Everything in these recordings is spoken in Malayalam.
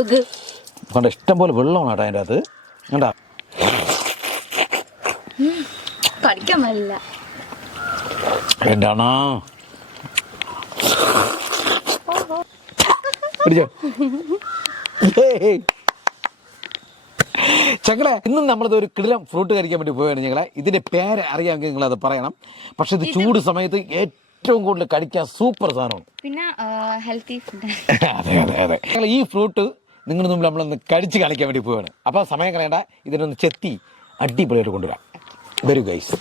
ഫുഗ് കണ്ട ഇഷ്ടം പോലെ വെള്ളമാണ് കേട്ടോ അതിന്റെ അത് കണ്ടാ? കടിക്കാൻ പറ്റില്ല എന്താണോ? പിടിച്ചോ. ചങ്ങളെ ഇന്നും നമ്മളത് ഒരു കിടിലം ഫ്രൂട്ട് കഴിക്കാൻ വേണ്ടി പോവുകയാണ് ഞങ്ങളെ ഇതിന്റെ പേര് അറിയാമെങ്കിൽ നിങ്ങൾ അത് പറയണം. പക്ഷെ ഇത് ചൂട് സമയത്ത് ഏറ്റവും കൂടുതൽ കഴിക്കാൻ സൂപ്പർ സാധനമാണ്. പിന്നെ ഹെൽത്തി ഫുഡ് അതെ അതെ അതെ. ഈ ഫ്രൂട്ട് നിങ്ങളുടെ മുമ്പിൽ നമ്മളൊന്ന് കടിച്ച് കളിക്കാൻ വേണ്ടി പോവുകയാണ് അപ്പോൾ സമയം കളയണ്ട. ഇതിനൊന്ന് ചെത്തി അടിപൊളിയായിട്ട് കൊണ്ടുവരാം. വരൂ ഗൈസ്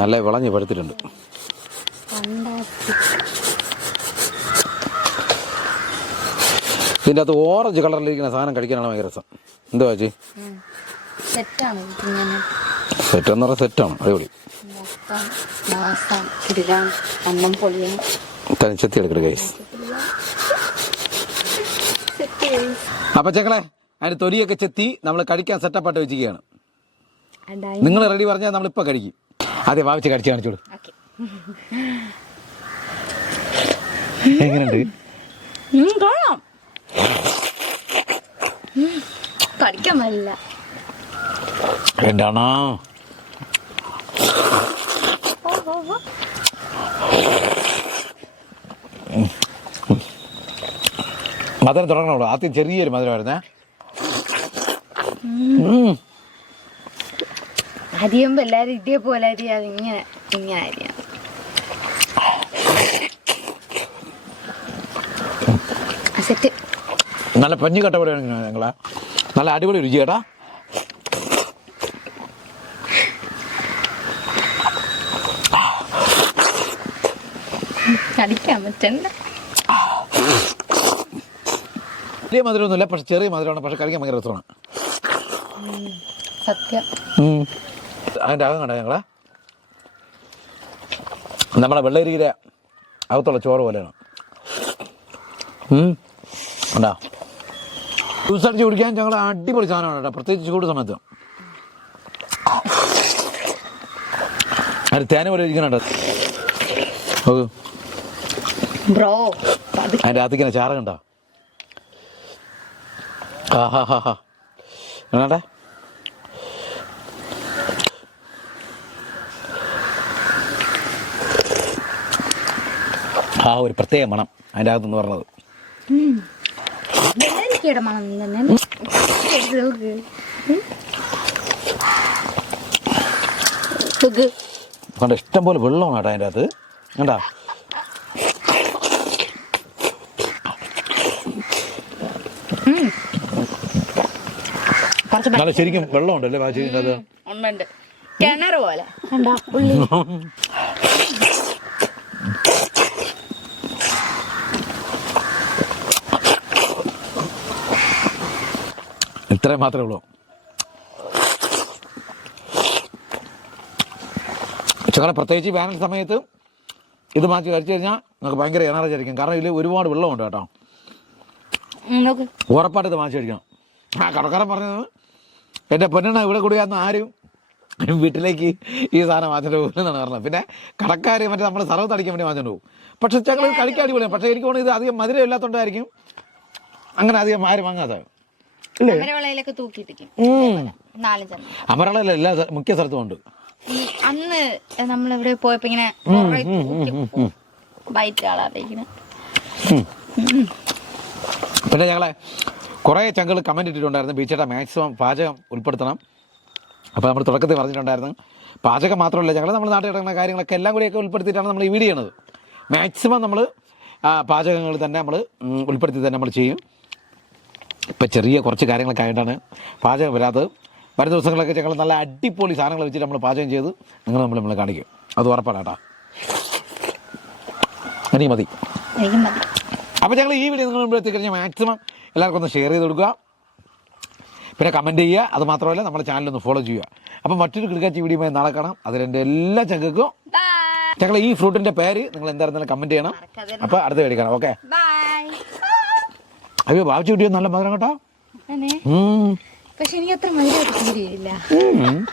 നല്ല വിളഞ്ഞ് പഴുത്തിട്ടുണ്ട്. ഇതിന്റെ അകത്ത് ഓറഞ്ച് കളറിലിരിക്കുന്ന സാധനം കഴിക്കാനാണ് ഭയങ്കര രസം. എന്താ ചേച്ചി? സെറ്റ് എന്ന് പറഞ്ഞാൽ സെറ്റാണ് അടിപൊളി. തനിച്ചെത്തി എടുക്കട്ടെ ഗൈസ് അപ്പം ചെക്കളെ അതിന്റെ തൊലിയൊക്കെ ചെത്തി നമ്മൾ കഴിക്കാൻ സെറ്റപ്പായിട്ട് വെച്ചിരിക്കുകയാണ്. നിങ്ങൾ റെഡി പറഞ്ഞാൽ നമ്മളിപ്പോൾ കഴിക്കും അതെ വാവിച്ച് കഴിച്ചു കാണിച്ചോളൂ. എങ്ങനെയുണ്ട്? കടിക്കാൻ പറ്റില്ല. എന്താണോ മധുരം തുടങ്ങണോ ആദ്യം ചെറിയൊരു മധുരമായിരുന്നെ. അരിയുമ്പോ എല്ലാരും ഇതേപോലെ അരിയാതെ ഇങ്ങനെ ഇങ്ങനെ അരിയാം. സെറ്റ്. നല്ല പഞ്ഞു കട്ട പോലെ ഞങ്ങളെ. നല്ല അടിപൊളി രുചി കേട്ടാ. കടിക്കാൻ പറ്റണ്ട. വലിയ മധുരമൊന്നുമില്ല പക്ഷെ ചെറിയ മധുരമാണ് പക്ഷെ കഴിക്കാൻ ഭയങ്കര രസമാണ്. സത്യം. അതിന്റെ അകം കണ്ട ഞങ്ങളെ? നമ്മളെ വെള്ളരിയുടെ അകത്തുള്ള ചോറ് പോലെയാണ്. ഉണ്ടാ ജ്യൂസ് അടിച്ച് കുടിക്കാൻ ഞങ്ങൾ അടിപൊളി സാധനമാണ് കേട്ടോ പ്രത്യേകിച്ച് ചൂട് സമയത്ത്. അത് തേന പോലെ അത് അതിന്റെ അകത്തേക്ക് ചാറ കണ്ടോ? വേണ്ടേ ആ ഒരു പ്രത്യേക മണം അതിന്റെ അകത്തുനിന്ന് പറഞ്ഞത്. കണ്ട ഇഷ്ടം പോലെ വെള്ളമാണ് കേട്ടോ അതിന്റെ അകത്ത്. കണ്ടാ? നല്ല ശരിക്കും വെള്ളമുണ്ടല്ലേ ബാജി ഇതിന്റെ ഉണ്ട് കിണർ പോലെ. കണ്ടാ? ഉള്ളി. ഇത്രയും മാത്രമേ ഉള്ളൂ. ചുങ്ങനെ പ്രത്യേകിച്ച് വേനൽ സമയത്ത് ഇത് മാറ്റി കഴിച്ചു കഴിഞ്ഞാൽ നമുക്ക് ഭയങ്കര എനർജി ആയിരിക്കും. കാരണം ഇതിൽ ഒരുപാട് വെള്ളമുണ്ട് കേട്ടോ. നോക്ക്. ഉറപ്പായിട്ട് ഇത് മാറ്റി കഴിക്കണം ആ കടക്കാരൻ പറഞ്ഞത് എന്റെ പൊന്നെണ്ണ ഇവിടെ കൂടിയാന്ന് ആരും വീട്ടിലേക്ക് ഈ സാധനം വാങ്ങിച്ചിട്ട് പോകും എന്നാണ് പറഞ്ഞത്. പിന്നെ കടക്കാർ മറ്റേ നമ്മൾ സർവത്ത് അടിക്കാൻ വേണ്ടി വാങ്ങിച്ചു പോകും. പക്ഷെ ഞങ്ങൾ കളിക്കാൻ കഴിക്കാൻ അടിപൊളിയാണ് പക്ഷേ എനിക്ക് തോന്നുന്നു ഇത് അധികം മധുരം ഇല്ലാത്തതുകൊണ്ടായിരിക്കും അങ്ങനെ അധികം ആരും വാങ്ങാത്തത്. അമരവളയിലെ എല്ലാ മുഖ്യ സ്ഥലത്തും ഉണ്ട്. അന്ന് അന്ന് നമ്മളിവിടെ പോയപ്പോ ഇങ്ങനെ പിന്നെ ഞങ്ങളെ കുറേ ചങ്കൾ കമന്റ് ഇട്ടിട്ടുണ്ടായിരുന്നു. ബീച്ചേട്ടാ മാക്സിമം പാചകം ഉൾപ്പെടുത്തണം. അപ്പോൾ നമ്മൾ തുടക്കത്തിൽ പറഞ്ഞിട്ടുണ്ടായിരുന്നു. പാചകം മാത്രമല്ല ഞങ്ങൾ നമ്മൾ നാട്ടിൽ നടക്കുന്ന കാര്യങ്ങളൊക്കെ എല്ലാം കൂടിയൊക്കെ ഉൾപ്പെടുത്തിയിട്ടാണ് നമ്മൾ ഈ വീഡിയോ ചെയ്യണത് മാക്സിമം നമ്മൾ പാചകങ്ങൾ തന്നെ നമ്മൾ ഉൾപ്പെടുത്തി തന്നെ നമ്മൾ ചെയ്യും. ഇപ്പം ചെറിയ കുറച്ച് കാര്യങ്ങളൊക്കെ ആയിട്ടാണ് പാചകം വരാത്തത്. വരും ദിവസങ്ങളൊക്കെ ഞങ്ങൾ നല്ല അടിപൊളി സാധനങ്ങൾ വെച്ചിട്ട് നമ്മൾ പാചകം ചെയ്ത് നിങ്ങൾ നമ്മൾ നമ്മൾ കാണിക്കും. അത് ഉറപ്പാണ് കേട്ടോ. ഇനി മതി. അപ്പോൾ ഞങ്ങൾ ഈ വീഡിയോ നിങ്ങൾ മുമ്പ് എത്തിക്കഴിഞ്ഞാൽ മാക്സിമം എല്ലാവർക്കും ഒന്ന് ഷെയർ ചെയ്ത് കൊടുക്കുക. പിന്നെ കമന്റ് ചെയ്യുക. അത് മാത്രമല്ല നമ്മുടെ ചാനൽ ഒന്ന് ഫോളോ ചെയ്യുക. അപ്പോൾ മറ്റൊരു ക്രിക്കറ്റ് വീഡിയോയുമായി നാളെ കാണാം. അതിലെന്റെ എല്ലാ ചങ്ങൾക്കും ഞങ്ങൾ ഈ ഫ്രൂട്ടിന്റെ പേര് നിങ്ങൾ എന്തായിരുന്നാലും കമന്റ് ചെയ്യണം. അപ്പോൾ അടുത്ത മേടിക്കണം കാണാം. ഓക്കെ അയ്യോ ബാബു വീഡിയോ നല്ല മധുരം കേട്ടോ. പക്ഷെ എനിക്ക് അത്ര മധുരം.